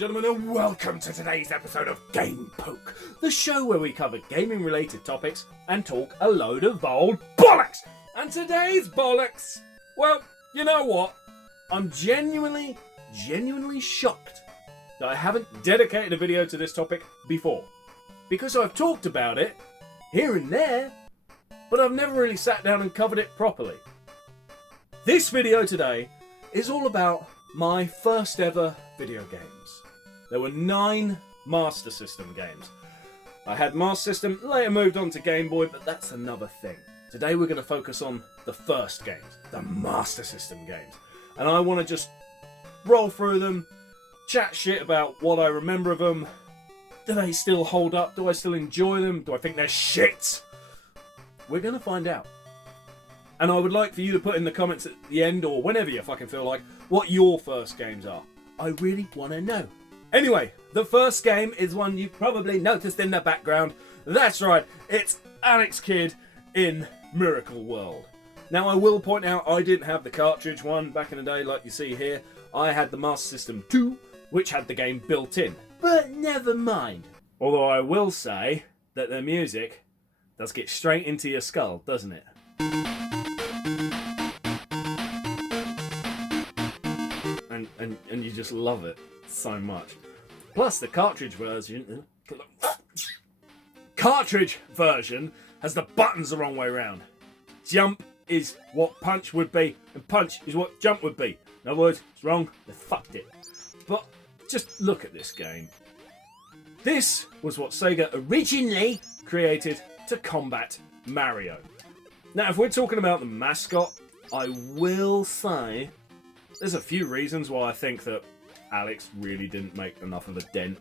and gentlemen, and welcome to today's episode of Game Poke, the show where we cover gaming-related topics and talk a load of old bollocks. And today's bollocks, well, you know what? I'm genuinely shocked that I haven't dedicated a video to this topic before. Because I've talked about it here and there, but I've never really sat down and covered it properly. This video today is all about my first ever video games. There were 9 Master System games. I had Master System, later moved on to Game Boy, but that's another thing. Today we're going to focus on the first games, the Master System games. And I want to just roll through them, chat shit about what I remember of them. Do they still hold up? Do I still enjoy them? Do I think they're shit? We're going to find out. And I would like for you to put in the comments at the end, or whenever you fucking feel like, what your first games are. I really want to know. Anyway, the first game is one you've probably noticed in the background. That's right, it's Alex Kidd in Miracle World. Now I will point out, I didn't have the cartridge one back in the day like you see here. I had the Master System 2, which had the game built in. But never mind. Although I will say that the music does get straight into your skull, doesn't it? And you just love it so much. Plus the cartridge version has the buttons the wrong way around. Jump is what punch would be, and punch is what jump would be. In other words, it's wrong, they fucked it. But just look at this game. This was what Sega originally created to combat Mario. Now, if we're talking about the mascot, I will say there's a few reasons why I think that Alex really didn't make enough of a dent.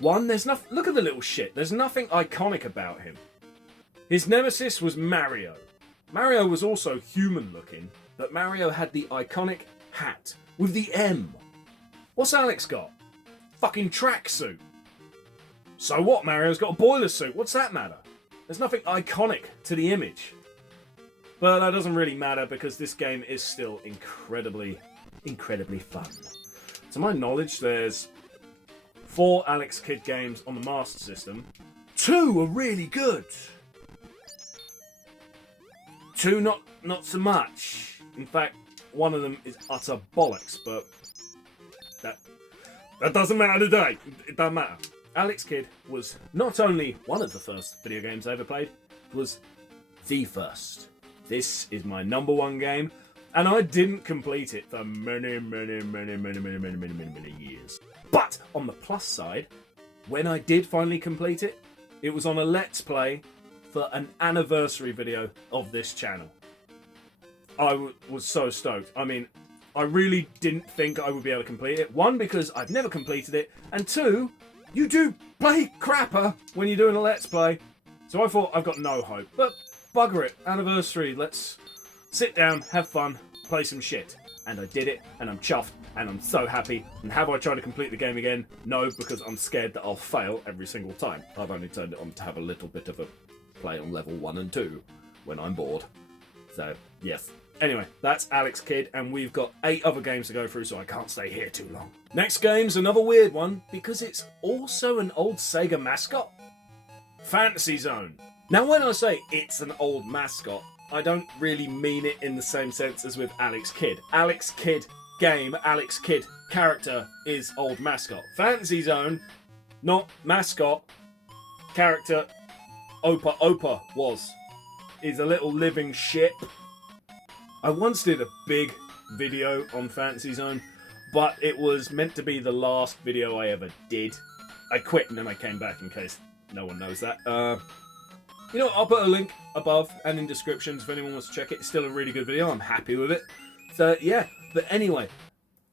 One, there's nothing. Look at the little shit. There's nothing iconic about him. His nemesis was Mario. Mario was also human looking, but Mario had the iconic hat with the M. What's Alex got? Fucking tracksuit. So what? Mario's got a boiler suit. What's that matter? There's nothing iconic to the image. But that doesn't really matter because this game is still incredibly fun. To my knowledge, there's 4 Alex Kidd games on the Master System. 2 are really good. 2 not so much. In fact, one of them is utter bollocks, but that doesn't matter today. It doesn't matter. Alex Kidd was not only one of the first video games I ever played, it was the first. This is my number 1 game, and I didn't complete it for many years. But on the plus side, when I did finally complete it, it was on a Let's Play for an anniversary video of this channel. I was so stoked. I mean, I really didn't think I would be able to complete it. 1, because I've never completed it, and 2, you do play crapper when you're doing a Let's Play. So I thought I've got no hope. But bugger it, anniversary, let's sit down, have fun, play some shit. And I did it, and I'm chuffed, and I'm so happy. And have I tried to complete the game again? No, because I'm scared that I'll fail every single time. I've only turned it on to have a little bit of a play on level 1 and 2 when I'm bored. So, yes. Anyway, that's Alex Kidd, and we've got 8 other games to go through, so I can't stay here too long. Next game's another weird one, because it's also an old Sega mascot. Fantasy Zone. Now, when I say it's an old mascot, I don't really mean it in the same sense as with Alex Kidd. Alex Kidd game, Alex Kidd character is old mascot. Fantasy Zone, not mascot, character, Opa is a little living ship. I once did a big video on Fantasy Zone, but it was meant to be the last video I ever did. I quit and then I came back in case no one knows that. You know what, I'll put a link above and in descriptions if anyone wants to check it. It's still a really good video, I'm happy with it. So yeah, but anyway,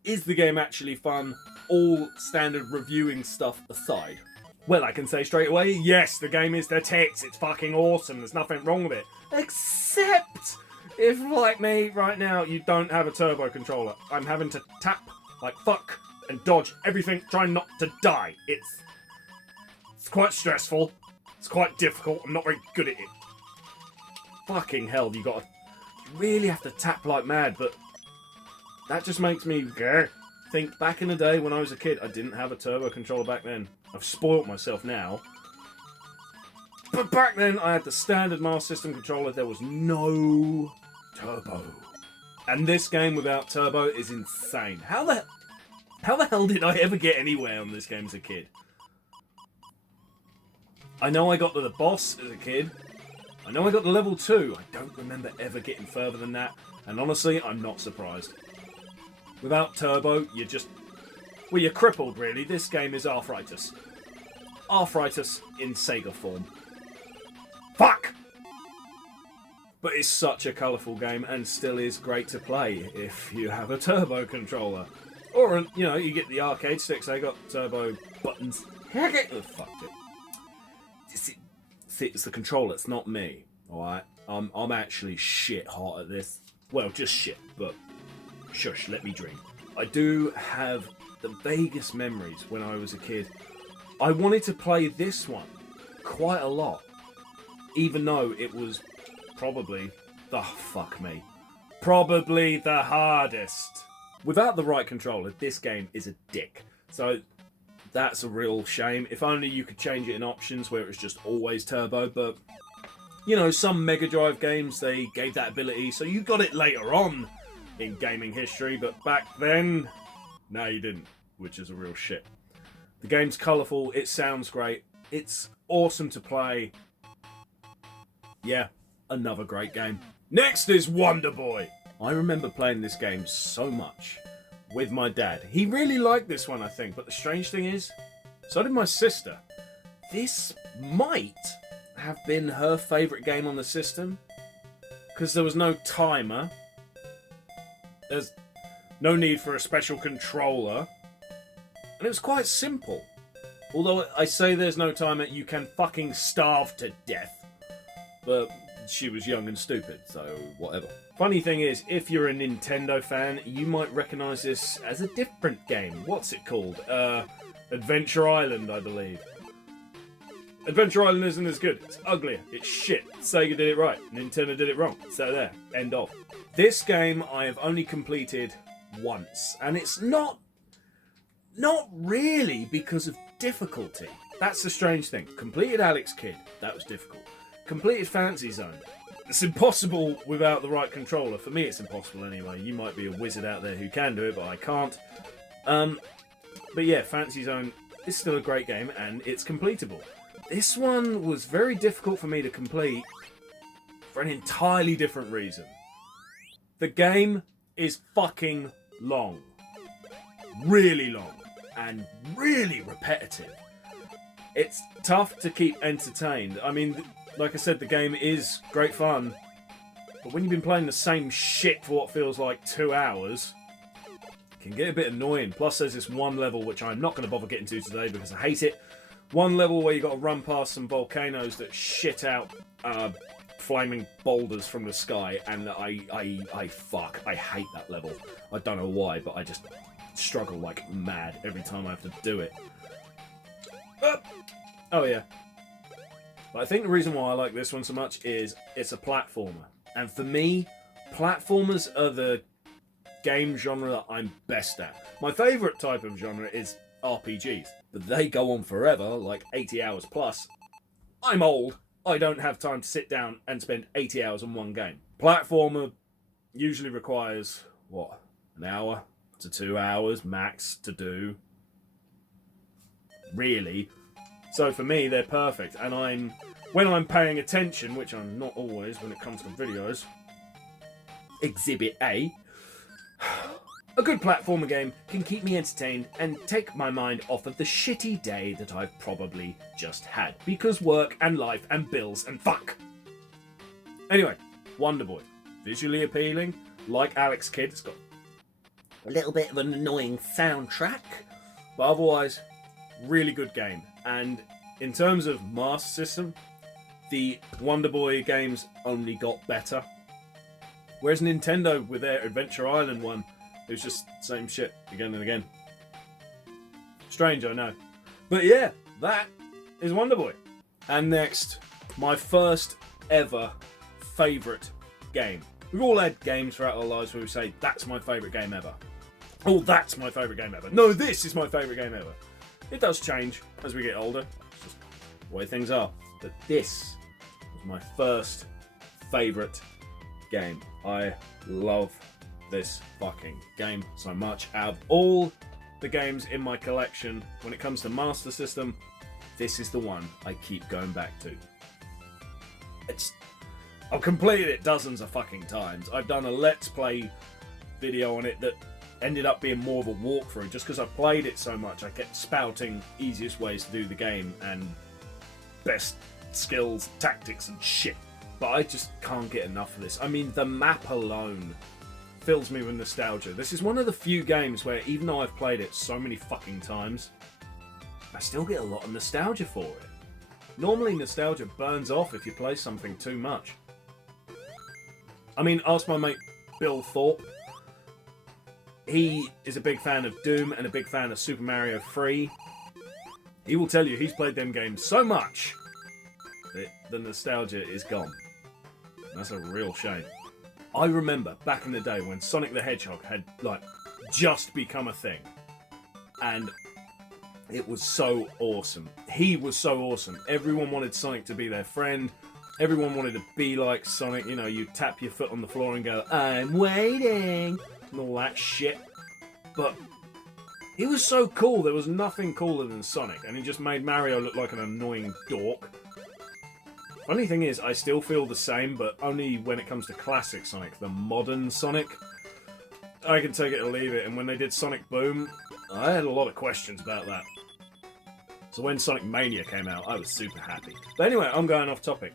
is the game actually fun? All standard reviewing stuff aside. Well, I can say straight away, yes, the game is the tits, it's fucking awesome, there's nothing wrong with it. Except if, like me, right now, you don't have a turbo controller. I'm having to tap like fuck and dodge everything, trying not to die. It's quite stressful. It's quite difficult. I'm not very good at it. Fucking hell, you really have to tap like mad, but that just makes me think back in the day when I was a kid, I didn't have a turbo controller back then. I've spoilt myself now. But back then, I had the standard Master System controller. There was no turbo. And this game without turbo is insane. How the hell did I ever get anywhere on this game as a kid? I know I got to the boss as a kid. I know I got to level 2. I don't remember ever getting further than that. And honestly, I'm not surprised. Without turbo, you're just... well, you're crippled, really. This game is arthritis. Arthritis in Sega form. Fuck! But it's such a colourful game and still is great to play if you have a turbo controller. Or, you know, you get the arcade sticks, they got turbo buttons. Oh, fuck it. See, it's the controller, it's not me. Alright? I'm actually shit hot at this. Well, just shit, but shush, let me dream. I do have the vaguest memories when I was a kid. I wanted to play this one quite a lot. Even though it was probably probably the hardest. Without the right controller, this game is a dick. So that's a real shame. If only you could change it in options where it was just always turbo, but you know, some Mega Drive games, they gave that ability, so you got it later on in gaming history, but back then, no you didn't, which is a real shit. The game's colourful, it sounds great, it's awesome to play. Yeah, another great game. Next is Wonder Boy. I remember playing this game so much with my dad. He really liked this one, I think, but the strange thing is, so did my sister. This might have been her favourite game on the system, because there was no timer. There's no need for a special controller, and it was quite simple. Although I say there's no timer, you can fucking starve to death. But she was young and stupid, so whatever. Funny thing is, if you're a Nintendo fan, you might recognise this as a different game. What's it called? Adventure Island, I believe. Adventure Island isn't as good. It's uglier. It's shit. Sega did it right. Nintendo did it wrong. So there. End of. This game I have only completed once. And it's not really because of difficulty. That's the strange thing. Completed Alex Kidd. That was difficult. Completed Fantasy Zone. It's impossible without the right controller. For me, it's impossible anyway. You might be a wizard out there who can do it, but I can't. But yeah, Fantasy Zone is still a great game, and it's completable. This one was very difficult for me to complete for an entirely different reason. The game is fucking long. Really long. And really repetitive. It's tough to keep entertained. I mean, like I said, the game is great fun. But when you've been playing the same shit for what feels like 2 hours, it can get a bit annoying. Plus, there's this one level which I'm not going to bother getting to today because I hate it. One level where you got to run past some volcanoes that shit out flaming boulders from the sky, and I hate that level. I don't know why, but I just struggle like mad every time I have to do it. Oh yeah. But I think the reason why I like this one so much is it's a platformer. And for me, platformers are the game genre that I'm best at. My favourite type of genre is RPGs, but they go on forever, like 80 hours plus. I'm old. I don't have time to sit down and spend 80 hours on one game. Platformer usually requires, what, an hour to 2 hours max to do. Really. So for me, they're perfect. And when I'm paying attention, which I'm not always when it comes to videos, Exhibit A, a good platformer game can keep me entertained and take my mind off of the shitty day that I've probably just had. Because work and life and bills and fuck. Anyway, Wonder Boy. Visually appealing. Like Alex Kidd, it's got a little bit of an annoying soundtrack. But otherwise, really good game. And in terms of Master System, the Wonder Boy games only got better. Whereas Nintendo, with their Adventure Island one, it was just the same shit again and again. Strange, I know. But yeah, that is Wonder Boy. And next, my first ever favourite game. We've all had games throughout our lives where we say, that's my favourite game ever. oh, that's my favourite game ever. No, this is my favourite game ever. It does change as we get older. It's just the way things are. But this was my first favourite game. I love this fucking game so much. Out of all the games in my collection, when it comes to Master System, this is the one I keep going back to. I've completed it dozens of fucking times. I've done a Let's Play video on it that ended up being more of a walkthrough, just because I played it so much. I kept spouting easiest ways to do the game and best skills, tactics and shit. But I just can't get enough of this. I mean, the map alone fills me with nostalgia. This is one of the few games where, even though I've played it so many fucking times, I still get a lot of nostalgia for it. Normally nostalgia burns off if you play something too much. I mean, ask my mate Bill Thorpe. He is a big fan of Doom and a big fan of Super Mario 3. He will tell you he's played them games so much that the nostalgia is gone. That's a real shame. I remember back in the day when Sonic the Hedgehog had, like, just become a thing. And it was so awesome. He was so awesome. Everyone wanted Sonic to be their friend. Everyone wanted to be like Sonic. You know, you tap your foot on the floor and go, I'm waiting, and all that shit. But he was so cool. There was nothing cooler than Sonic, and he just made Mario look like an annoying dork. Funny thing is, I still feel the same, but only when it comes to classic Sonic. The modern Sonic, I can take it or leave it. And when they did Sonic Boom, I had a lot of questions about that. So when Sonic Mania came out, I was super happy. But anyway, I'm going off topic.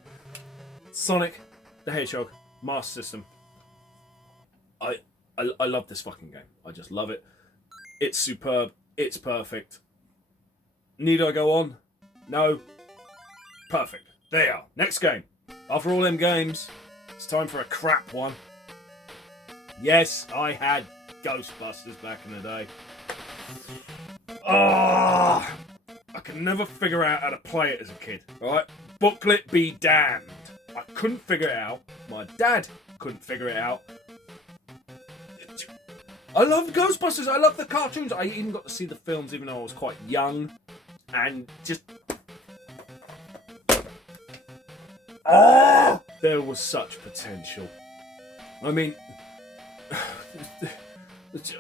Sonic the Hedgehog, Master System. I love this fucking game. I just love it. It's superb. It's perfect. Need I go on? No. Perfect. There you are. Next game. After all them games, it's time for a crap one. Yes, I had Ghostbusters back in the day. Ah! I could never figure out how to play it as a kid, right? Booklet be damned. I couldn't figure it out. My dad couldn't figure it out. I loved Ghostbusters. I loved the cartoons. I even got to see the films even though I was quite young. And just... oh! There was such potential. I mean...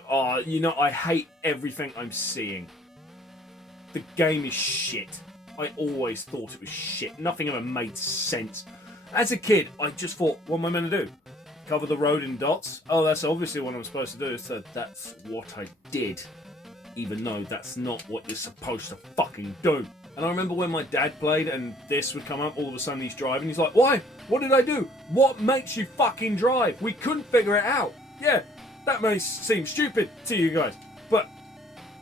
oh, you know, I hate everything I'm seeing. The game is shit. I always thought it was shit. Nothing ever made sense. As a kid, I just thought, what am I meant to do? Cover the road in dots? Oh, that's obviously what I'm supposed to do, so that's what I did. Even though that's not what you're supposed to fucking do. And I remember when my dad played and this would come up, all of a sudden he's driving, he's like, why? What did I do? What makes you fucking drive? We couldn't figure it out. Yeah, that may seem stupid to you guys, but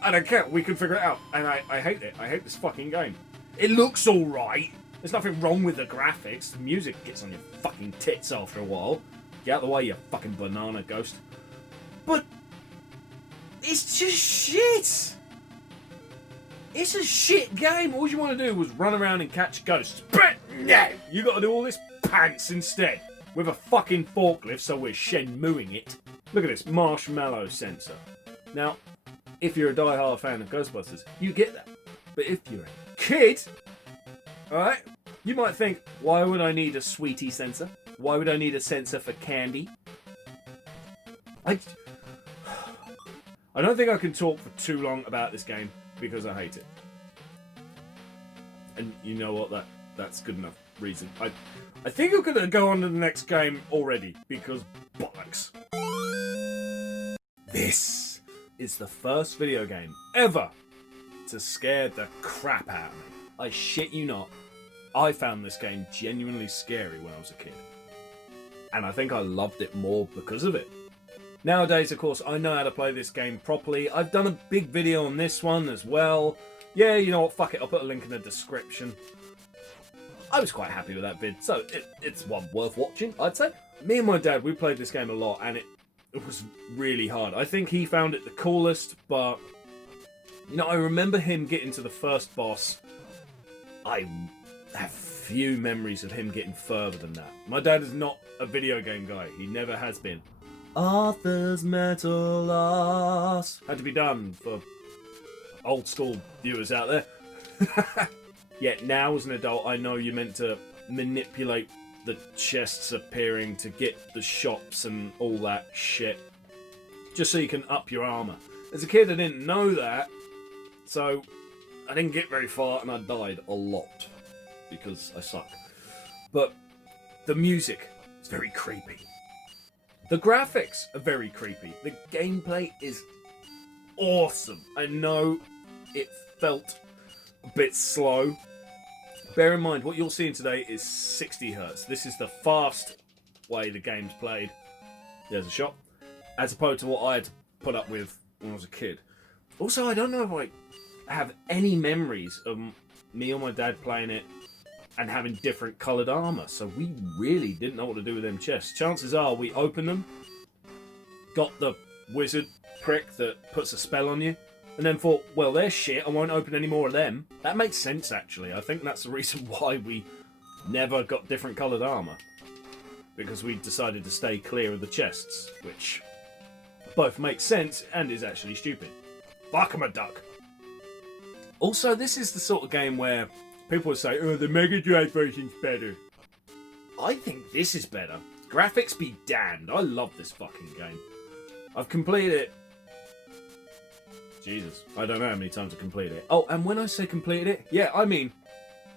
I don't care, we can figure it out. And I hate it. I hate this fucking game. It looks alright. There's nothing wrong with the graphics. The music gets on your fucking tits after a while. Get out of the way, you fucking banana ghost. But it's just shit. It's a shit game. All you want to do was run around and catch ghosts. But no, you got to do all this pants instead. With a fucking forklift, so we're Shenmuing it. Look at this marshmallow sensor. Now, if you're a die-hard fan of Ghostbusters, you get that. But if you're a kid, alright, you might think, why would I need a sweetie sensor? Why would I need a sensor for candy? I don't think I can talk for too long about this game because I hate it. And you know what? That's good enough reason. I think I'm going to go on to the next game already because bollocks. This is the first video game ever to scare the crap out of me. I shit you not. I found this game genuinely scary when I was a kid. And I think I loved it more because of it. Nowadays, of course, I know how to play this game properly. I've done a big video on this one as well. Yeah, you know what, fuck it, I'll put a link in the description. I was quite happy with that vid, so it's one worth watching, I'd say. Me and my dad, we played this game a lot, and it was really hard. I think he found it the coolest, but... you know, I remember him getting to the first boss. I have few memories of him getting further than that. My dad is not a video game guy. He never has been. Arthur's Metal Ass. Had to be done for old school viewers out there. Yet now as an adult, I know you're meant to manipulate the chests appearing to get the shops and all that shit. Just so you can up your armour. As a kid, I didn't know that. So I didn't get very far and I died a lot. Because I suck. But the music is very creepy. The graphics are very creepy. The gameplay is awesome. I know it felt a bit slow. Bear in mind, what you're seeing today is 60 Hz. This is the fast way the game's played. There's a shot. As opposed to what I had to put up with when I was a kid. Also, I don't know if I have any memories of me or my dad playing it and having different coloured armour. So we really didn't know what to do with them chests. Chances are we opened them, got the wizard prick that puts a spell on you, and then thought, well, they're shit, I won't open any more of them. That makes sense, actually. I think that's the reason why we never got different coloured armour. Because we decided to stay clear of the chests, which both makes sense and is actually stupid. Fuck 'em a duck. Also, this is the sort of game where people would say, oh, the Mega Drive version's better. I think this is better. Graphics be damned. I love this fucking game. I've completed it. Jesus, I don't know how many times I completed it. Oh, and when I say completed it, yeah, I mean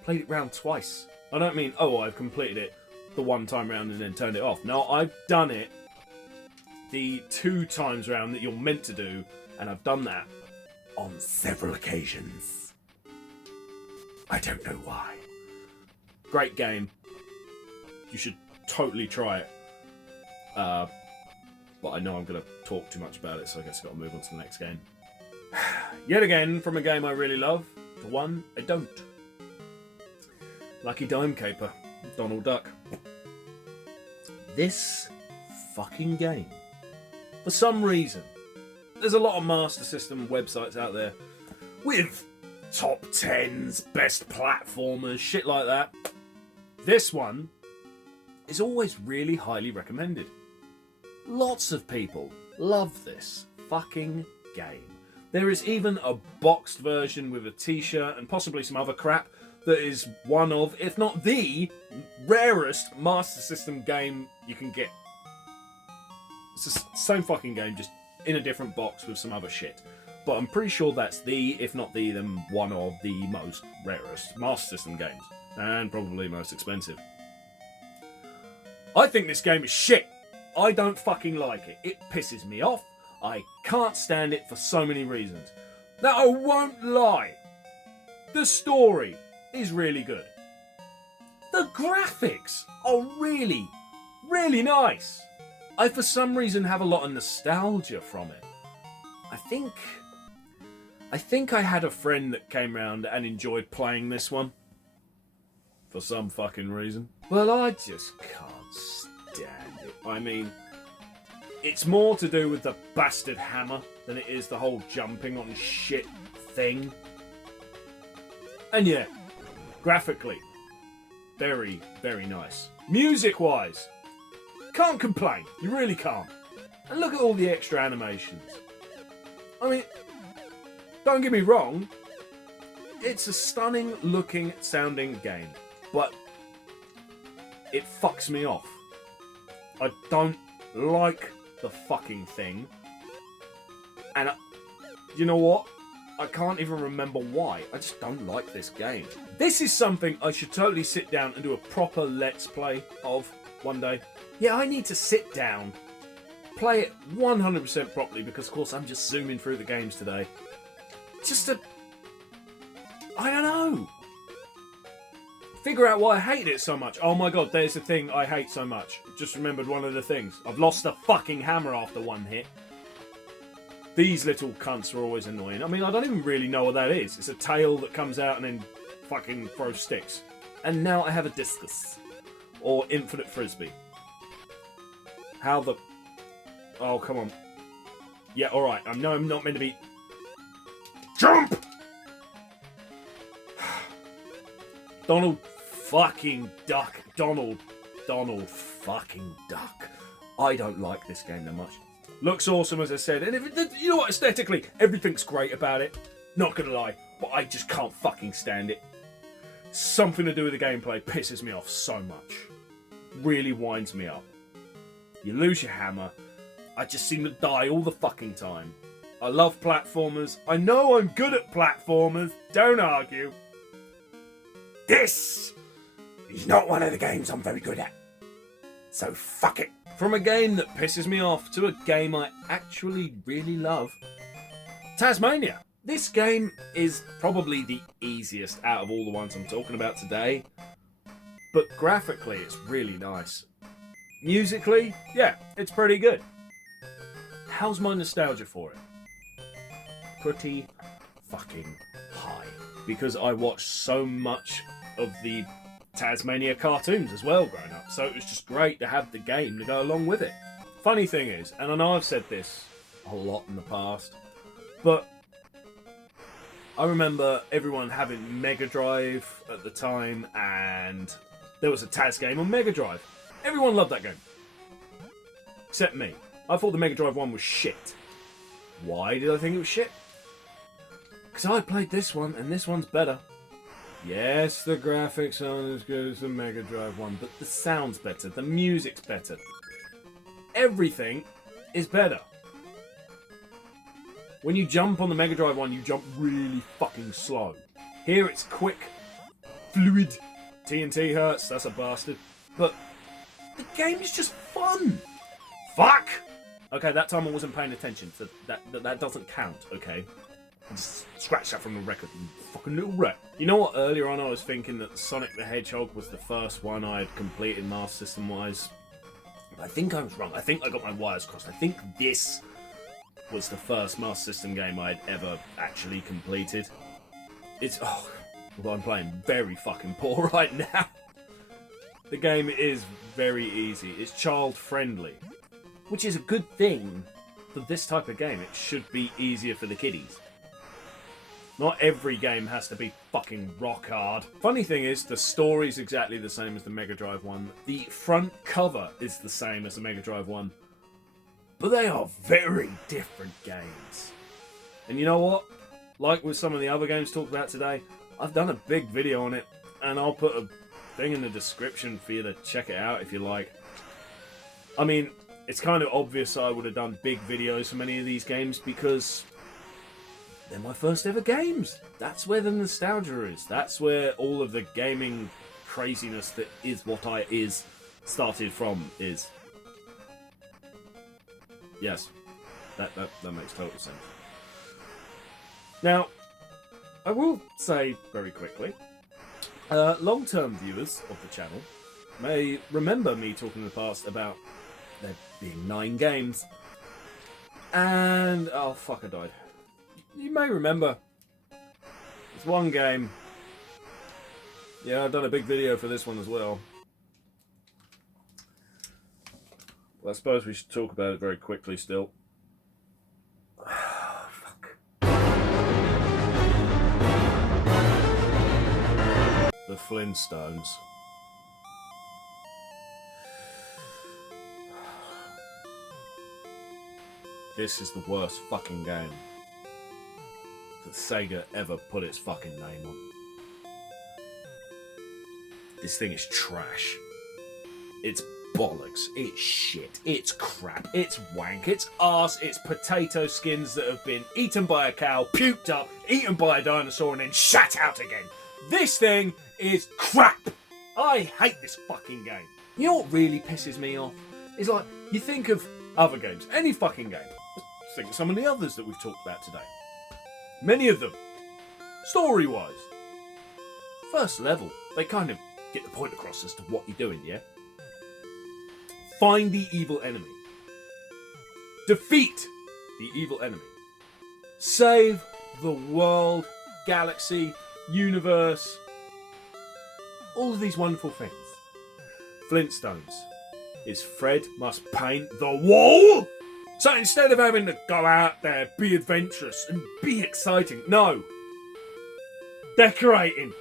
played it round twice. I don't mean, oh, I've completed it the one time round and then turned it off. No, I've done it the 2 times round that you're meant to do, and I've done that on several occasions. I don't know why. Great game. You should totally try it. But I know I'm going to talk too much about it, so I guess I've got to move on to the next game. Yet again, from a game I really love, to one I don't. Lucky Dime Caper, Donald Duck. This fucking game, for some reason, there's a lot of Master System websites out there with top 10s, best platformers, shit like that. This one is always really highly recommended. Lots of people love this fucking game. There is even a boxed version with a t-shirt and possibly some other crap that is one of, if not the rarest Master System game you can get. It's the same fucking game, just in a different box with some other shit. But I'm pretty sure that's the, if not the, then one of the most rarest Master System games. And probably most expensive. I think this game is shit. I don't fucking like it. It pisses me off. I can't stand it for so many reasons. Now, I won't lie. The story is really good. The graphics are really, really nice. I, for some reason, have a lot of nostalgia from it. I think I had a friend that came round and enjoyed playing this one. For some fucking reason. Well, I just can't stand it. I mean, it's more to do with the bastard hammer than it is the whole jumping on shit thing. And yeah, graphically, very, very nice. Music-wise, can't complain. You really can't. And look at all the extra animations. I mean, don't get me wrong, it's a stunning looking sounding game, but it fucks me off. I don't like the fucking thing, and you know what? I can't even remember why. I just don't like this game. This is something I should totally sit down and do a proper Let's Play of one day. Yeah, I need to sit down, play it 100% properly, because of course I'm just zooming through the games today. Just to, I don't know, figure out why I hated it so much. Oh my god, there's the thing I hate so much. Just remembered one of the things. I've lost the fucking hammer after one hit. These little cunts are always annoying. I mean, I don't even really know what that is. It's a tail that comes out and then fucking throws sticks. And now I have a discus. Or infinite frisbee. How the... Oh, come on. Yeah, alright. I know I'm not meant to be... Jump! Donald fucking Duck. Donald fucking Duck. I don't like this game that much. Looks awesome, as I said, and you know what, aesthetically, everything's great about it. Not gonna lie, but I just can't fucking stand it. Something to do with the gameplay pisses me off so much. Really winds me up. You lose your hammer. I just seem to die all the fucking time. I love platformers. I know I'm good at platformers. Don't argue. This is not one of the games I'm very good at. So fuck it. From a game that pisses me off to a game I actually really love. TAZ-MANIA. This game is probably the easiest out of all the ones I'm talking about today. But graphically, it's really nice. Musically, yeah, it's pretty good. How's my nostalgia for it? Pretty fucking high. Because I watched so much of the TAZ-MANIA cartoons as well growing up, so it was just great to have the game to go along with it. Funny thing is, and I know I've said this a lot in the past, but I remember everyone having Mega Drive at the time, and there was a Taz game on Mega Drive. Everyone loved that game. Except me. I thought the Mega Drive one was shit. Why did I think it was shit? Because I played this one, and this one's better. Yes, the graphics aren't as good as the Mega Drive one, but the sound's better, the music's better. Everything is better. When you jump on the Mega Drive one, you jump really fucking slow. Here it's quick, fluid. TNT hurts, that's a bastard. But the game is just fun. Fuck! Okay, that time I wasn't paying attention, so that doesn't count, okay? I just scratched that from the record, you fucking little rat. You know what, earlier on I was thinking that Sonic the Hedgehog was the first one I had completed Master System wise. But I think I was wrong. I think I got my wires crossed. I think this was the first Master System game I'd ever actually completed. Although I'm playing very fucking poor right now. The game is very easy. It's child friendly, which is a good thing for this type of game. It should be easier for the kiddies. Not every game has to be fucking rock hard. Funny thing is, the story's exactly the same as the Mega Drive one. The front cover is the same as the Mega Drive one. But they are very different games. And you know what? Like with some of the other games talked about today, I've done a big video on it, and I'll put a thing in the description for you to check it out if you like. I mean, it's kind of obvious I would have done big videos for many of these games because they're my first ever games. That's where the nostalgia is. That's where all of the gaming craziness that is what I is started from is. Yes, that makes total sense. Now, I will say very quickly, long-term viewers of the channel may remember me talking in the past about there being 9 games. And, oh fuck, I died. You may remember, it's one game. Yeah, I've done a big video for this one as well. Well, I suppose we should talk about it very quickly still. Fuck. The Flintstones. This is the worst fucking game that Sega ever put its fucking name on. This thing is trash. It's bollocks. It's shit. It's crap. It's wank. It's arse. It's potato skins that have been eaten by a cow, puked up, eaten by a dinosaur, and then shat out again. This thing is crap. I hate this fucking game. You know what really pisses me off? Is like, you think of other games, any fucking game. Let's think of some of the others that we've talked about today. Many of them, story-wise, first level, they kind of get the point across as to what you're doing, yeah? Find the evil enemy. Defeat the evil enemy. Save the world, galaxy, universe. All of these wonderful things. Flintstones is Fred must paint the wall. So instead of having to go out there, be adventurous and be exciting, no. Decorating.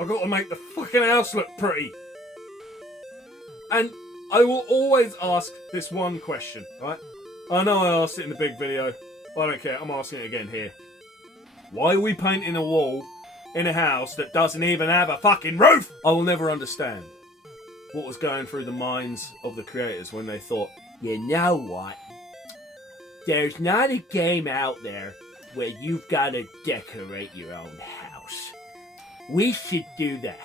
I've got to make the fucking house look pretty. And I will always ask this one question, right? I know I asked it in the big video, but I don't care. I'm asking it again here. Why are we painting a wall in a house that doesn't even have a fucking roof? I will never understand what was going through the minds of the creators when they thought, you know what? There's not a game out there where you've got to decorate your own house. We should do that.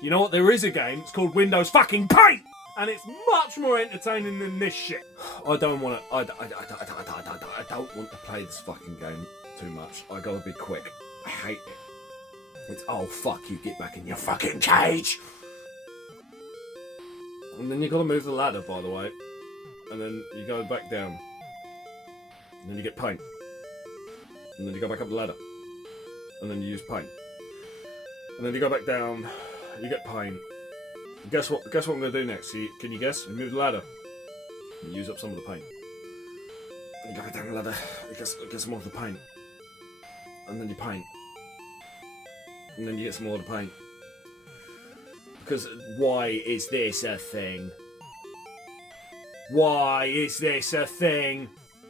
You know what? There is a game. It's called Windows fucking Paint! And it's much more entertaining than this shit. I don't want to... I don't want to play this fucking game too much. I gotta be quick. I hate it. It's, oh fuck you, get back in your fucking cage! And then you gotta move the ladder, by the way. And then you go back down. And then you get paint. And then you go back up the ladder. And then you use paint. And then you go back down, you get paint. And guess what I'm gonna do next? Can you guess? You move the ladder. And use up some of the paint. And you go back down the ladder, you get some more of the paint. And then you paint. And then you get some more of the paint. Because why is this a thing? Why is this a thing?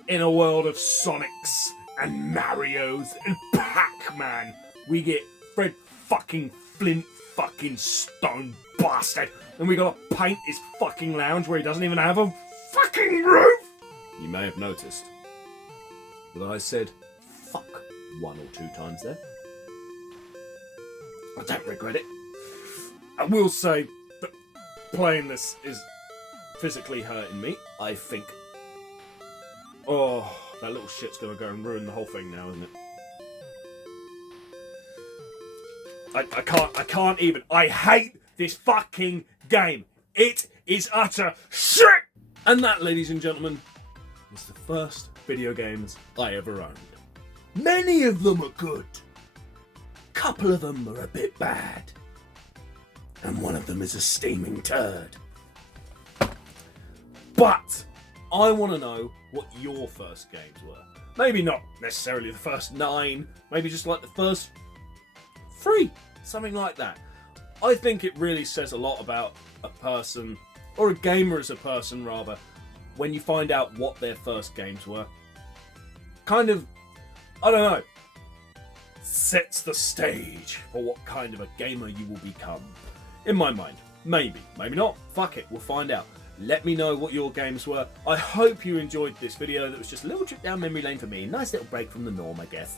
In a world of Sonics and Marios and Pac-Man, we get Fred fucking Flint fucking Stone bastard, and we gotta paint his fucking lounge where he doesn't even have a fucking roof! You may have noticed that I said fuck 1 or 2 times there. I don't regret it. I will say that playing this is physically hurting me, I think. Oh, that little shit's gonna go and ruin the whole thing now, isn't it? I can't even. I hate this fucking game. It is utter shit! And that, ladies and gentlemen, was the first video games I ever owned. Many of them are good. A couple of them are a bit bad. And one of them is a steaming turd. But I want to know what your first games were. Maybe not necessarily the first 9, maybe just like the first 3, something like that. I think it really says a lot about a person, or a gamer as a person rather, when you find out what their first games were. Kind of, I don't know, sets the stage for what kind of a gamer you will become. In my mind. Maybe. Maybe not. Fuck it. We'll find out. Let me know what your games were. I hope you enjoyed this video. That was just a little trip down memory lane for me. Nice little break from the norm, I guess.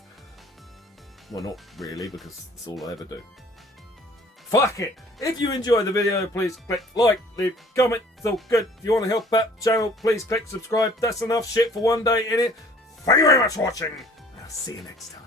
Well, not really, because that's all I ever do. Fuck it! If you enjoyed the video, please click like, leave a comment. It's all good. If you want to help out the channel, please click subscribe. That's enough shit for one day in it. Thank you very much for watching. I'll see you next time.